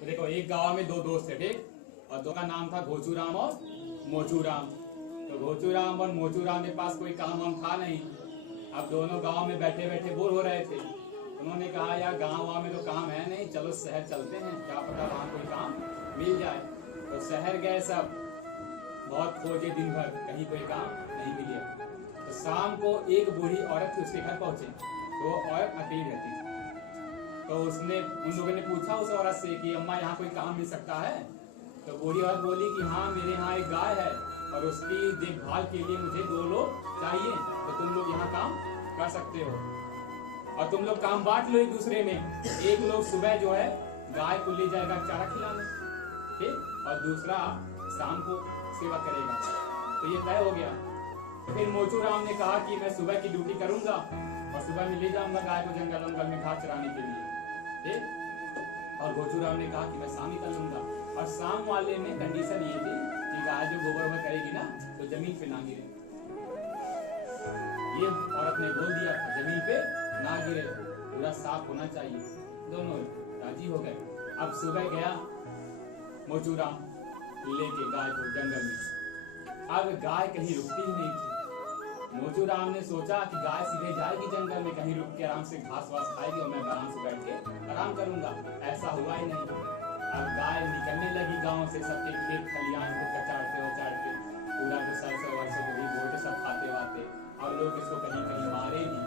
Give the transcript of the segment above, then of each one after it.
तो देखो एक गांव में दो दोस्त थे, ठीक, और दो का नाम था घोचूराम और मोचूराम। तो घोचूराम और मोचूराम के पास कोई काम वाम था नहीं। अब दोनों गांव में बैठे बैठे बोर हो रहे थे। उन्होंने कहा यार गांव में तो काम है नहीं, चलो शहर चलते हैं, क्या पता वहाँ कोई काम मिल जाए। तो शहर गए सब, बहुत खोजे दिन भर, कहीं कोई काम नहीं मिले। तो शाम को एक बूढ़ी औरत थी, उसके घर पहुंचे। तो औरत अकेली रहती थी। तो उसने उन लोगों ने पूछा उस औरत से कि अम्मा यहाँ कोई काम मिल सकता है। तो बूढ़ी औरत बोली कि हाँ मेरे यहाँ एक गाय है और उसकी देखभाल के लिए मुझे 2 लोग चाहिए, तो तुम लोग यहाँ काम कर सकते हो और तुम लोग काम बांट लो एक दूसरे में। एक लोग सुबह जो है गाय को ले जाएगा चारा खिलाने, ठीक, और दूसरा शाम को सेवा करेगा। तो ये तय हो गया। तो फिर मोचूराम ने कहा कि मैं सुबह की ड्यूटी करूंगा और सुबह में ले जाऊंगा गाय को जंगल वंगल में घास चराने के लिए, ठीक। और घोचूराम ने कहा कि मैं शाम ही कर लूंगा। और शाम वाले में कंडीशन ये थी कि गाय जो गोबर वोबर करेगी ना तो जमीन पे ना गिरे। ये औरत ने बोल दिया जमीन पे ना गिरे, पूरा साफ होना चाहिए। दोनों राजी हो गए। अब सुबह गया मोचूराम लेके गाय को जंगल में। अब गाय कहीं रुकती ही नहीं थी। मोचूराम ने सोचा कि गाय सीधे जाएगी जंगल में, कहीं रुक के आराम से घास वास खाएगी और मैं आराम से बैठ के आराम करूंगा। ऐसा हुआ ही नहीं। अब गाय निकलने लगी गांव से, सबके खेत खलियान को कचाड़ते पूरा जो सरसों वरसों को भी बोलते सब खाते वाते। और लोग इसको कहीं कहीं मारे भी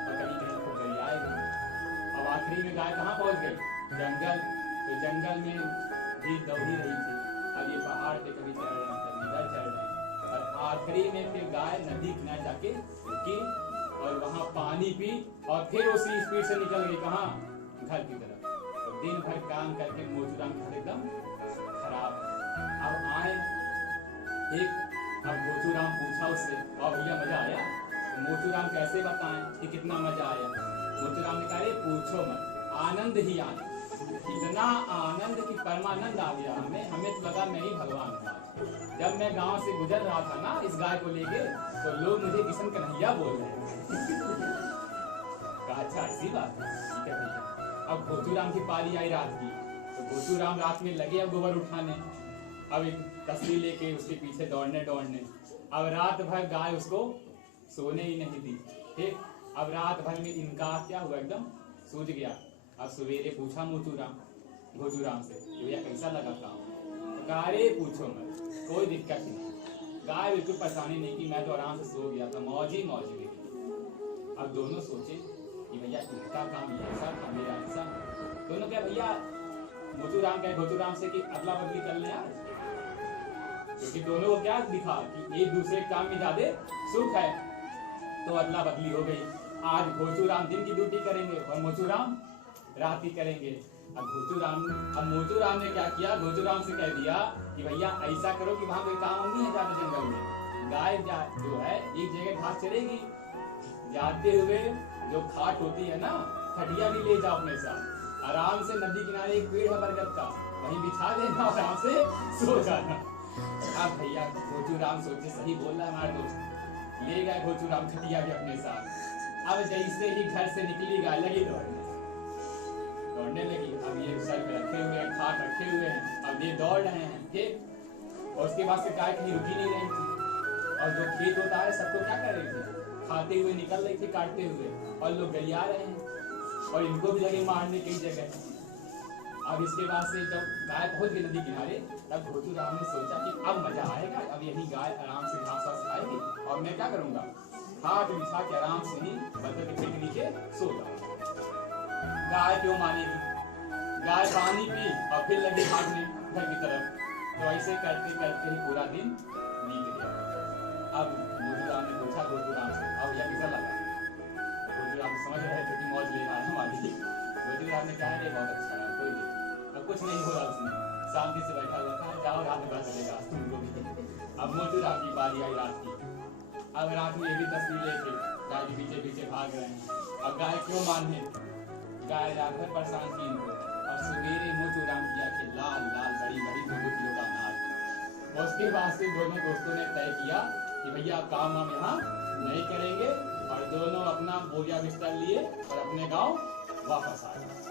और कहीं कहीं को गरियाए भी। अब आखिरी में गाय कहाँ पहुंच गई? जंगल। तो जंगल में भी दौड़ी रही थी। अब ये पहाड़ पे कभी चढ़ रहे हैं, कभी इधर चढ़ रहे हैं। और आखिरी में फिर गाय नदी किनारे जाके रुकी और वहां पानी पी और फिर उसी स्पीड से निकल गई। कहाँ? घर की तरफ। तो दिन भर काम करके मोचूराम का एकदम खराब। अब आए एक, अब मोचूराम पूछा उससे और भैया मजा आया? तो मोचूराम कैसे बताएं कि कितना मजा आया? मोचूराम ने कहा पूछो मत, आनंद ही आनंद, इतना आनंद की परमानंद आ गया हमें तो लगा मैं ही भगवान हूँ। जब मैं गांव से गुजर रहा था ना इस गाय को लेके, तो लोग मुझे किशन कन्हैया बोल रहे हैं। अच्छा ऐसी बात है, ठीक है भैया। अब घोचूराम की पारी आई रात की। तो घोचूराम रात में लगे अब गोबर उठाने। अब एक तस्वीर लेके उसके पीछे दौड़ने। अब रात भर गाय उसको सोने ही नहीं दी, ठीक। अब रात भर में इनका क्या हुआ, एकदम सूझ गया। अब सवेरे पूछा घोचूराम से भैया कैसा लगा काम? तो कहा अरे पूछो मत, कोई दिक्कत नहीं। गाय बिल्कुल परेशानी नहीं की, मैं तो आराम से सो गया था, मौज ही मौज में। अब दोनों सोचे कि भैया इनका काम ऐसा था, मेरा ऐसा। दोनों क्या भैया मोचूराम कहे घोचूराम से कि अदला बदली कर ले यार, क्योंकि दोनों को क्या दिखा कि एक दूसरे के काम में ज्यादा सुख है। तो अदला बदली हो गई। आज घोचूराम दिन की ड्यूटी करेंगे और मोचूराम रात की करेंगे। अब मोचूराम ने क्या किया, घोचूराम से कह दिया कि भैया ऐसा करो कि वहाँ कोई काम नहीं है ज्यादा जंगल में, गाय जो है एक जगह घास चरेगी, जाते हुए जो खाट होती है ना खटिया भी ले जाओ अपने साथ, आराम से नदी किनारे एक पेड़ है बरगद का, वहीं बिछा देना और आराम से सो जाना। अब भैया घोचूराम सोचे सही बोल रहा है हमारा दोस्त, ले गए घोचूराम खटिया भी अपने साथ। अब जैसे ही घर से निकली गाय लगी दौड़ने लगी। अब ये सर पे रखे हुए हैं, खाट रखे हुए हैं, अब ये दौड़ रहे हैं, ठीक। और उसके बाद से गाय कहीं रुकी नहीं रही थी। और जो खेत होता है सबको क्या कर रही थी, खाते हुए निकल रही थी काटते हुए, और लोग गरिया रहे हैं और इनको भी लगे मारने कई जगह। अब इसके बाद से जब गाय पहुंच गई नदी किनारे, तब घोचूराम ने सोचा कि अब मजा आएगा, अब यही गाय आराम से घास वास खाएगी और मैं क्या करूंगा, खाट बिछा के आराम से ही बरगद के पेड़ के नीचे सो जाऊंगा। गाय क्यों मानेगी? गाय पानी पी और फिर लगी भागने घर की तरफ। तो ऐसे करते करते ही पूरा दिन बीत गया। अब मोचूराम ने पूछा घोचूराम से अब भैया कैसा लगा? घोचूराम समझ रहे थे कि मौज ले रहा है हमारी। घोचूराम ने कहा बहुत अच्छा है, कोई नहीं। अब कुछ नहीं हो रहा, उसने शांति से बैठा हुआ था, जाओ रात में पता चलेगा तुमको भी। अब मोचूराम की बारी आई रात की। अब रात में ये भी तस्वीर लेके गाय के पीछे पीछे भाग रहे हैं। अब गाय क्यों मानने, गाय रात भर परेशान की इनको। और सवेरे मोचूराम किया कि लाल लाल बड़ी बड़ी 2 किलो का अनाज। और उसके बाद से दोनों दोस्तों ने तय किया कि भैया काम हम यहाँ नहीं करेंगे, और दोनों अपना बोरिया बिस्तर लिए और अपने गांव वापस आ गए।